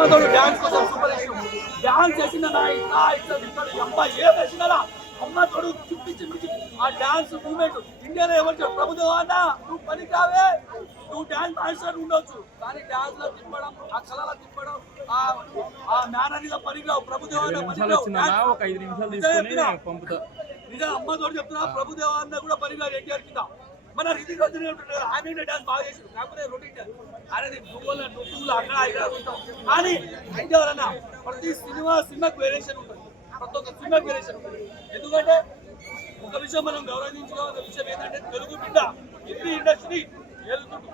అమ్మతోడు dance కోసం super dance చేసిన నా ఇట్లా ఇట్లా తింటాడు అమ్మ ఏం వేసినా అమ్మ తోడు చుట్టి చుట్టి ఆ డాన్స్ మూమెంట్ ఇండియాలో ఎవరు చెప్పు ప్రభుదేవా అన్న నువ్వు పని కావే నువ్వు డాన్స్ మాస్టర్ ఉండొచ్చు. కానీ డాన్స్లో తిప్పడం ఆ కళలో తిప్పడం ఆ మేననిగా పనికిరావు. ప్రభుదేవా ఒక ఐదు నిమిషాలు నిజం తీసుకొని చెప్తున్నా. పంపుతా. నిజం అమ్మ తోడు చెప్తున్నా ప్రభుదేవా అన్న కూడా పనికిరావు ఎన్టీఆర్ కింద. మన రితిక్ రోషన్ ఆమె డాన్స్ బాగా చేసాడు కాకపోతే రొటీన్ అనేది నువ్వుల నువ్వులు అక్కడ ఇక్కడ ఉంటాం. కానీ ఎన్టీఆర్ ఎవరన్నా ప్రతి సినిమా సినిమాకి వేరియేషన్ ఉంటుంది. ప్రతి ఒక్క సినిమాకి వేరియేషన్ ఉంటుంది. ఎందుకంటే ఒక విషయం మనం గౌరవించుకోవాల్సిన విషయం ఏంటంటే తెలుగు బిడ్డ హిందీ ఇండస్ట్రీ ఏలుతుండు.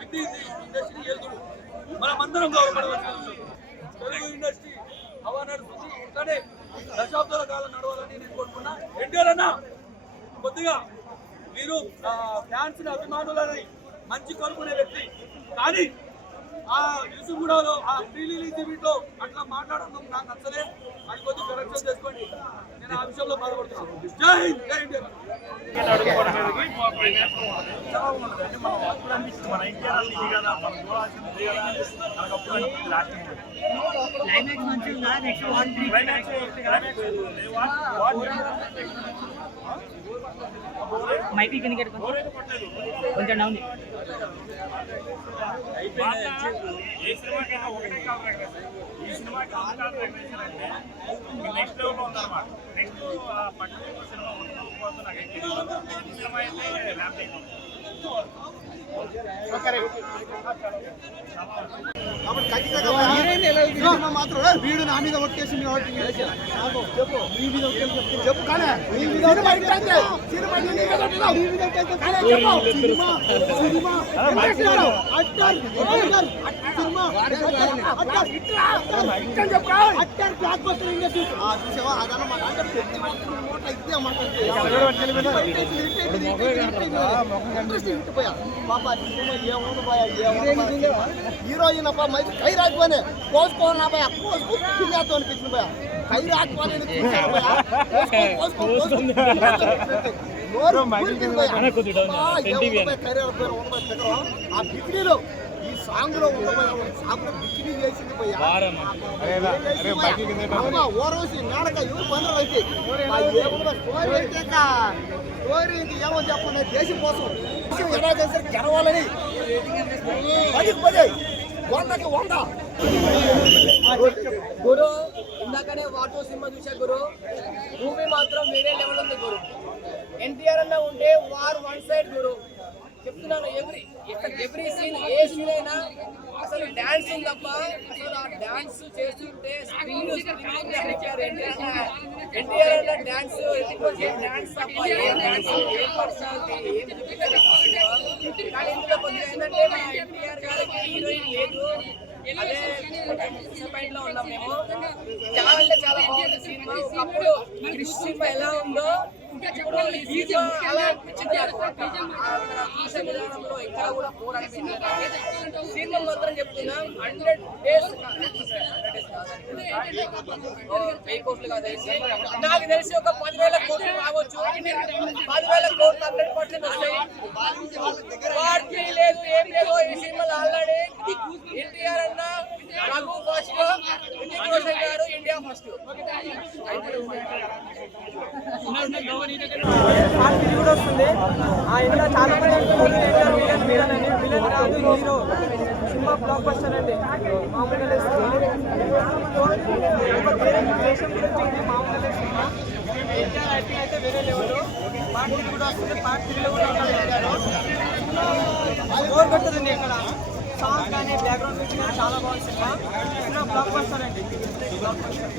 హిందీ ఇండస్ట్రీ ఏలుతుండు. మనం అందరం గౌరవపడవలసిన విషయం తెలుగు ఇండస్ట్రీ హవా నడుస్తుంది. కానీ దశాబ్దాల కాలం నడవాలని నేను కోరుకున్నా. ఎన్టీఆర్ అన్న కొద్దిగా మీరు ఫ్యాన్స్ అభిమానులని మంచి కోరుకునే వ్యక్తి. కానీ ఆ యూసుగూడలో ఆ ప్రీ రిలీజ్ ఈవెంట్లో అట్లా మాట్లాడడం నాకు నచ్చలేదు. అది కొద్దిగా కరెక్షన్ చేసుకోండి. నేను ఆ విషయంలో బాధపడుతున్నాను. జై హింద్ జై ఇండియా చాలా బాగుంటుంది అంటే మనం అప్పుడు అనిపిస్తుంది మన ఎన్టీఆర్ అది ఇది కదా మనం చూడాల్సింది ఇది కదా మనకు అప్పుడు అనిపిస్తుంది లాస్ట్ క్లైమాక్స్ మంచిగా next one three climax climax what మైకి కింద కొంచెం డౌన్ ఈ నెక్స్ట్ ఉందన్నమాట నెక్స్ట్ సినిమా నాకు ఈ సినిమా అయితే ల్యాప్ సినిమా మాత్రం వీడు నా మీద ఒట్టేసింది కాబట్టి చెప్పు. నీ మీద చెప్పు. కానీ నీ మీద ఒట్టేసి సినిమా నీ మీద ఒట్టేసి నీ మీద ఒట్టేసి కానీ చెప్పు. Cinema cinema. ఎంతేసినారు? Utter utter cinema utter ఇట్లా ఇట్లా చెప్పు అట్టర్. బ్లాక్ బస్టర్ ఇండస్ట్రీ ఆ చూసావా? అదన్నమాట అంటే ప్రతి ఒక్కరి నోట ఇదే మాట హీరోయిన్ అప్ప మరి కై రాకపోయినా. కోసుకోవాలి భయ కోసుకో పిల్లతో అనిపించింది భయ కై. ఆ ఈ సాంగ్లో సాంగ్ చేసింది నాడక ఎవరు పనులు అయితే? స్టోరీ. స్టోరీ ఏమో చెప్పు నేను దేశం కోసం. దేశం ఎలా గెలవాలని. పది. వందకి వంద. గురు ఇందాకనే వాటో సినిమా చూసా గురు. మూవీ మాత్రం వేరే లెవెల్ ఉంది గురు. ఎన్టీఆర్ అన్న ఉంటే వార్ వన్ సైడ్ గురు. చెప్తున్నాను ఎవ్రీ ఎవ్రీ సీన్ ఏ సీన్ అయినా అసలు డాన్స్ ఉంది తప్ప అసలు ఆ డాన్స్ చేస్తుంటే స్క్రీన్ ఎన్టీఆర్ ఎన్టీఆర్ అన్న డాన్స్ డాన్స్ తప్ప ఏ డాన్స్ ఏ పర్సనాలిటీ ఏం చూపించారు కానీ ఇందులో కొంచెం ఏంటంటే మన ఎన్టీఆర్ గారికి హీరోయిన్ లేదు. లో ఉన్నాం మేము. చాలా అంటే చాలా బాగుంది సినిమా. ఒకప్పుడు క్రిష్ సినిమా ఎలా ఉందో ఇప్పుడు ఈ సినిమా అలా అనిపించింది నాకు. చూసే విధానంలో ఇక్కడ కూడా బోర్ అనిపించింది సినిమా మాత్రం చెప్తున్నా హండ్రెడ్ డేస్ వెయ్యి కోట్లు కాదు. నాకు తెలిసి ఒక పదివేల కోట్లు రావచ్చు. పదివేల కోట్లు హండ్రెడ్ పర్సెంట్ వస్తాయి వార్తీ లేదు ఏం లేదు ఈ సినిమాలో ఆల్రెడీ ఎన్టీఆర్ అన్న రఘు ఫస్ట్ రితిక్ రోషన్ గారు ఇండియా ఫస్ట్ పార్టీ కూడా వస్తుంది ఆ ఇందులో చాలా మంది అనుకుంటున్నారు విలన్ విలన్ అని విలన్ కాదు హీరో. సినిమా బ్లాక్ బస్టర్ అండి. మామూలుగా లేదు సినిమా. ఒక దేశం గురించి మామూలుగా సినిమా. ఎన్టీఆర్ యాక్టింగ్ అయితే వేరే లెవెల్ పార్టీ కూడా వస్తుంది. పార్ట్ త్రీలో కూడా బోర్ కొట్టదండి ఇక్కడ. సాంగ్ కానీ బ్యాక్గ్రౌండ్ మ్యూజిక్ కానీ చాలా బాగుంది సినిమా. సినిమా బ్లాక్ బస్టర్ అండి blockbuster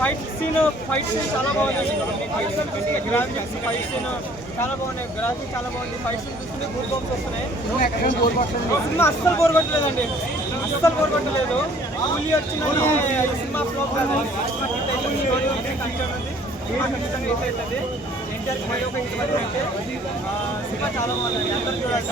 fight scene fight scene చాలా బాగుంది. ఫైట్ సీన్ చూస్తే గ్రాఫిక్స్ ఫైట్ సీన్ చాలా బాగున్నాయి గ్రాఫిక్స్ చాలా బాగుంది. ఫైట్ సీన్ చూస్తుంటే గూడ్ బాంబ్స్ వస్తున్నాయి సినిమా అస్సలు బోర్ కొట్టలేదండి. అస్సలు బోర్ కొట్టలేదు. కూలీ వచ్చిన సినిమా ఫ్లాప్ సినిమా అవుతుంది. స్టోరీ మరి ఒక హిట్ పడితే సినిమా చాలా బాగుంది. అందరూ చూడాలి.